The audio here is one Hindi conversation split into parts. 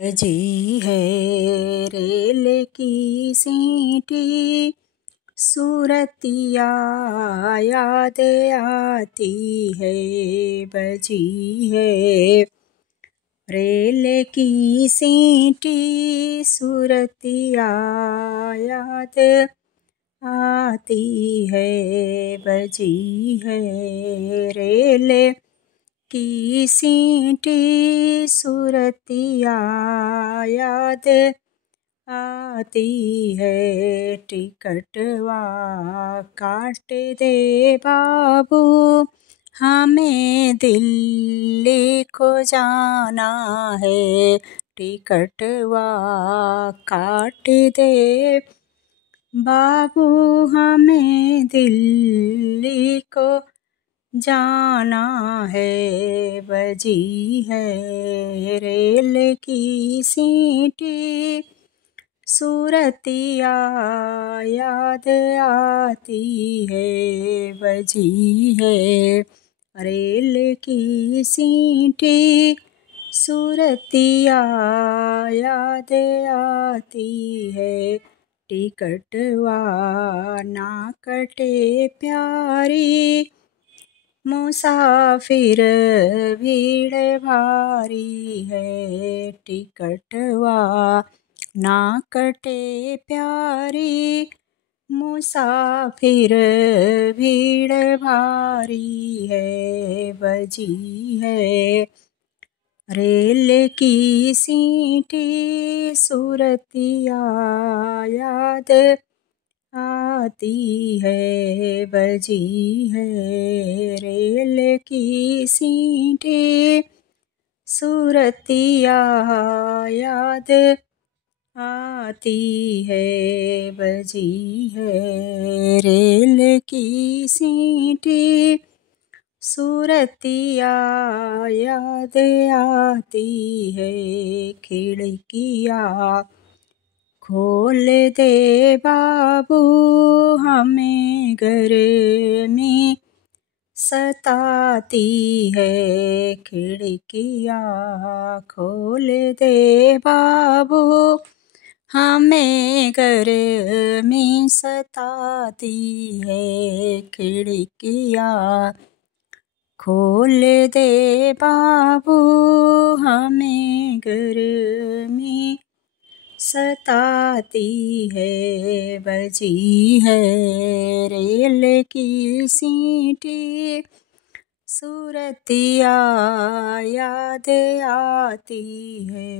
जी है रेल की सीटी, सूरतिया याद आती है। बजी है रेल की सीटी, सूरतिया याद आती है। बजी है रेल की सीटी, सूरतिया याद आती है। टिकटवा काट दे बाबू, हमें दिल्ली को जाना है। टिकटवा काट दे बाबू, हमें दिल्ली को जाना है। बजी है रेल की सीटी, सूरतिया याद आती है। बजी है रेल की सीटी, सूरतिया याद आती है। टिकटवा ना कटे प्यारी, मुसाफिर भीड़ भारी है। टिकटवा ना कटे प्यारी, मुसाफिर भीड़ भारी है। बजी है रेल की सीटी, सूरतिया याद आती है। बजी है रेल की सीटी, सूरतिया याद आती है। बजी है रेल की सीटी, सूरतिया याद आती है। खिड़किया खोल दे बाबू, हमें गर्मी सताती है। खिड़किया खोल दे बाबू, हमें गर्मी सताती है। खिड़किया खोल दे बाबू, हमें गर्मी सताती है। बजी है रेल की सीटी, सूरतिया याद आती है।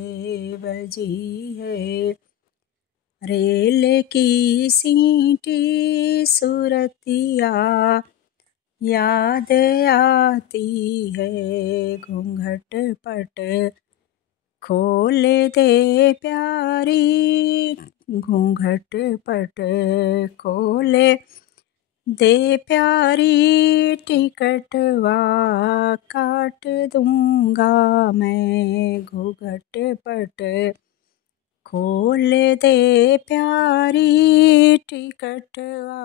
बजी है रेल की सीटी, सूरतिया याद आती है। घूंघट पट खोल दे प्यारी, घूंघट पट खोल दे प्यारी, टिकटवा काट दूंगा मैं। घूंघट पट खोल दे प्यारी, टिकटवा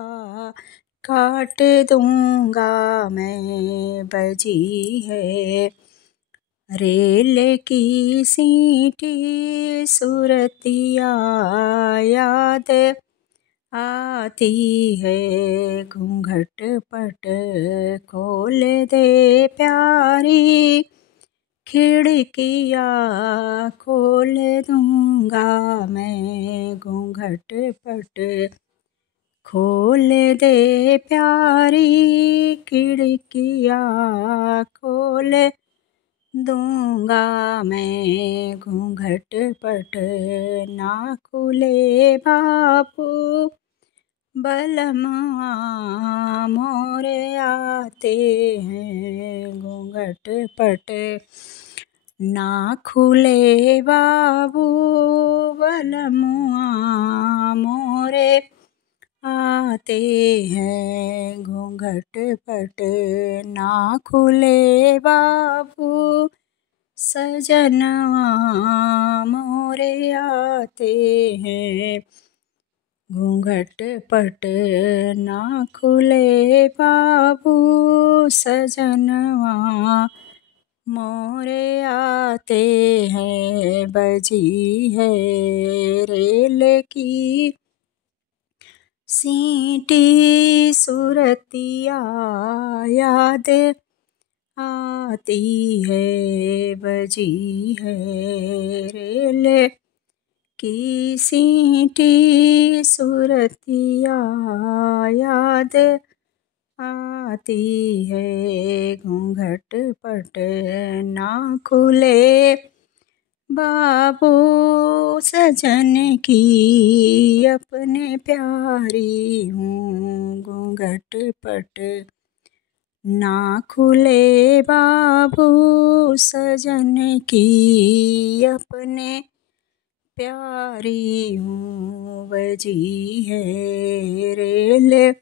काट दूंगा मैं। बजी है रेल की सीटी, सूरतिया याद आती है। घूंघट पट खोल दे प्यारी, खिड़किया खोल दूंगा मैं। घूंघट पट खोल दे प्यारी, खिड़किया खोल दूंगा मैं। घूंघट पट ना खुले बापू, बलमा मोरे आते हैं। घूंघट पट ना खुले बाबू, बलमुआ मोरे आते हैं। घूंघट पट ना खुले बाबू, सजनवा मोरे आते हैं। घूंघट पट ना खुले बाबू, सजनवा मोरे आते हैं, बजी है रेल की सीटी, सुरतिया याद आती है, बजी है रेल की सीटी, सुरतिया याद आती है। घूंघट पट ना खुले बाबू सजन की, अपने प्यारी हूँ। घूंघट पट ना खुले बाबू सजन की, अपने प्यारी हूँ। बजी है रेल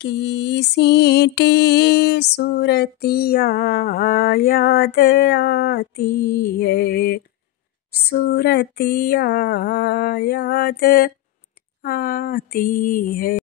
की सीटी, सुरतिया याद आती है, सुरतिया याद आती है।